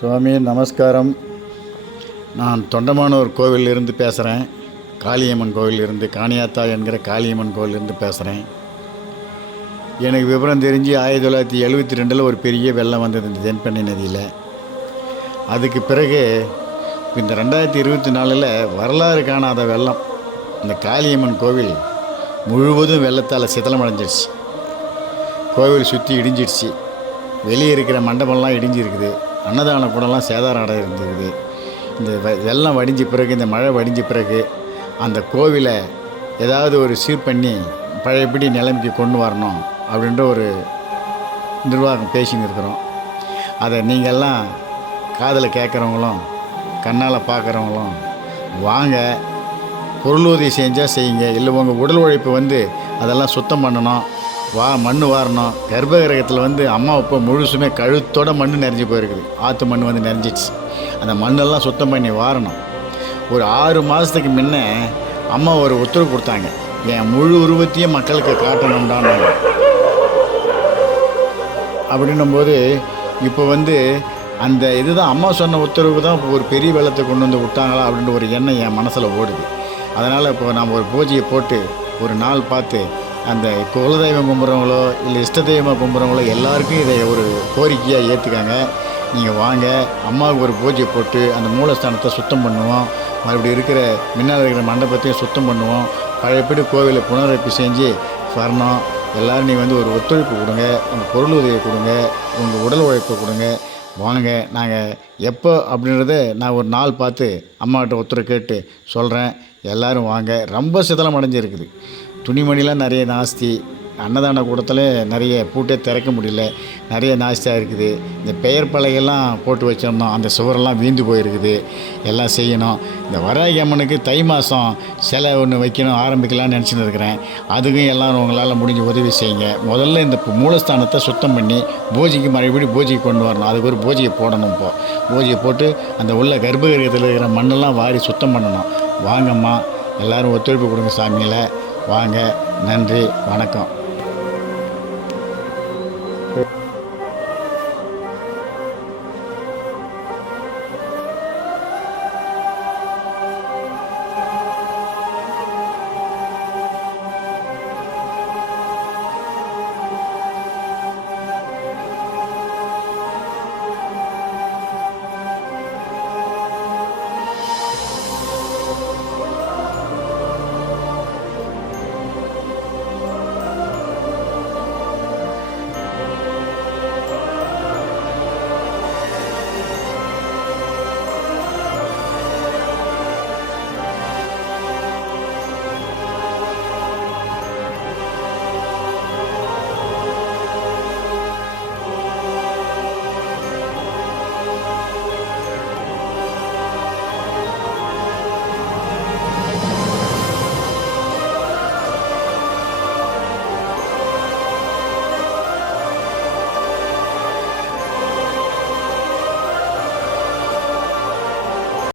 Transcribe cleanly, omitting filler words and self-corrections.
சுவாமி நமஸ்காரம். நான் தொண்டமானூர் கோவிலிருந்து பேசுகிறேன். காளியம்மன் கோவிலிருந்து, காணியாத்தா என்கிற காளியம்மன் கோவிலிருந்து பேசுகிறேன். எனக்கு விவரம் தெரிஞ்சு 1972 ஒரு பெரிய வெள்ளம் வந்தது இந்த தென்பெண்ணை நதியில். அதுக்கு பிறகு இந்த 2024 வரலாறு காணாத வெள்ளம். இந்த காளியம்மன் கோவில் முழுவதும் வெள்ளத்தால் சிதலமடைஞ்சிடுச்சு. கோவில் சுற்றி இடிஞ்சிடுச்சு. வெளியே இருக்கிற மண்டபம்லாம் இடிஞ்சிருக்குது. அன்னதான கூடலாம் சேதாரம் அடைய இருந்திருக்குது. இந்த வெள்ளம் வடிஞ்ச பிறகு, இந்த மழை வடிஞ்ச பிறகு அந்த கோவிலை ஏதாவது ஒரு சீர் பண்ணி பழையபடி நிலைமைக்கு கொண்டு வரணும் அப்படின்ற ஒரு நிர்வாகம் பேசின்னு இருக்கிறோம். அதை நீங்கள்லாம் காதில் கேட்குறவங்களும் கண்ணால் பார்க்குறவங்களும் வாங்க, பொருளுதவி செஞ்சால் செய்யுங்க. இல்லை உங்கள் உடல் உழைப்பு அதெல்லாம் சுத்தம் பண்ணணும், மண் வாரணும். கர்ப்பகிரகத்தில் அம்மா இப்போ முழுசுமே கழுத்தோட மண் நிறைஞ்சி போயிருக்குது. ஆற்று மண் நிறைஞ்சிடுச்சு. அந்த மண்ணெல்லாம் சுத்தம் பண்ணி வாரணும். ஒரு 6 மாதத்துக்கு முன்ன அம்மா ஒரு உத்தரவு கொடுத்தாங்க, என் முழு உருவத்தையும் மக்களுக்கு காட்டணும்டான்னு. அப்படின்னும்போது இப்போ அந்த இதுதான் அம்மா சொன்ன உத்தரவுக்கு தான் இப்போ ஒரு பெரிய வெள்ளத்தை கொண்டு வந்து விட்டாங்களா அப்படின்ற ஒரு எண்ணம் என் மனசில் ஓடுது. அதனால் இப்போ நாம் ஒரு பூஜையை போட்டு ஒரு நாள் பார்த்து அந்த குலதெய்வம் கும்பிட்றவங்களோ இல்லை இஷ்ட தெய்வமாக கும்பிட்றவங்களோ எல்லாருக்கும் இதை ஒரு கோரிக்கையாக ஏற்றுக்காங்க. நீங்கள் வாங்க, அம்மாவுக்கு ஒரு பூஜை போட்டு அந்த மூலஸ்தானத்தை சுத்தம் பண்ணுவோம். மறுபடியும் இருக்கிற முன்னால் இருக்கிற மண்டபத்தையும் சுத்தம் பண்ணுவோம். பழையபடி கோவிலை புனரமைப்பு செஞ்சு வரணும். எல்லோரும் நீங்கள் ஒரு ஒத்துழைப்பு கொடுங்க, உங்கள் பொருள் உதவியை கொடுங்க, உங்கள் உடல் உழைப்பை கொடுங்க. வாங்க, நாங்கள் எப்போ அப்படின்றத நான் ஒரு நாள் பார்த்து அம்மாக்கிட்ட ஒத்துழைப்பு கேட்டு சொல்கிறேன். எல்லோரும் வாங்க. ரொம்ப சிதலம் அடைஞ்சிருக்குது. துணிமணிலாம் நிறைய நாஸ்தி. அன்னதான கூடத்தில் நிறைய பூட்டே திறக்க முடியல, நிறைய நாஸ்தியாக இருக்குது. இந்த பெயர் பலகையெல்லாம் போட்டு வச்சிருந்தோம், அந்த சுவரெல்லாம் வீந்து போயிருக்குது. எல்லாம் செய்யணும். இந்த வராகி அம்மனுக்கு தை மாதம் சிலை ஒன்று வைக்கணும், ஆரம்பிக்கலாம்னு நினச்சின்னு இருக்கிறேன். அதுக்கும் எல்லோரும் உங்களால் முடிஞ்ச உதவி செய்யுங்க. முதல்ல இந்த மூலஸ்தானத்தை சுத்தம் பண்ணி பூஜைக்கு மறுபடி பூஜைக்கு கொண்டு வரணும். அதுக்கு ஒரு பூஜையை போடணும். இப்போது பூஜையை போட்டு அந்த உள்ள கர்ப்பகிரகத்தில் இருக்கிற மண்ணெல்லாம் வாரி சுத்தம் பண்ணணும். வாங்கம்மா, எல்லோரும் ஒத்துழைப்பு கொடுங்க சாமியில். வாங்க. நன்றி, வணக்கம்.